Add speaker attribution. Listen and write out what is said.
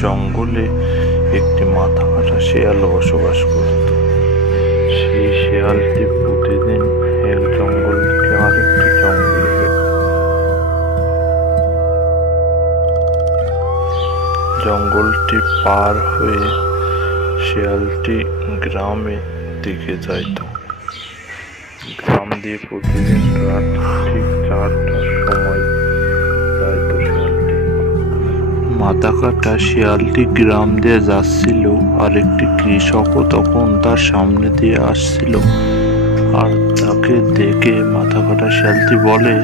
Speaker 1: জঙ্গলে একটি মাথা কাটা শেয়াল বসবাস করত। শেয়ালটি প্রতিদিন এক জঙ্গল থেকে আরেকটি জঙ্গলে। জঙ্গলটি পার হয়ে শেয়ালটি গ্রামে দিকে যাইত গ্রাম দিয়ে প্রতিদিন রাত মাথা কাটা শিয়ালটি গ্রাম দিয়ে যাচ্ছিল, আর একটি কৃষকও তখন তার সামনে দিয়ে আসছিল। আর তাকে দেখে মাথা কাটা শিয়ালটি বলে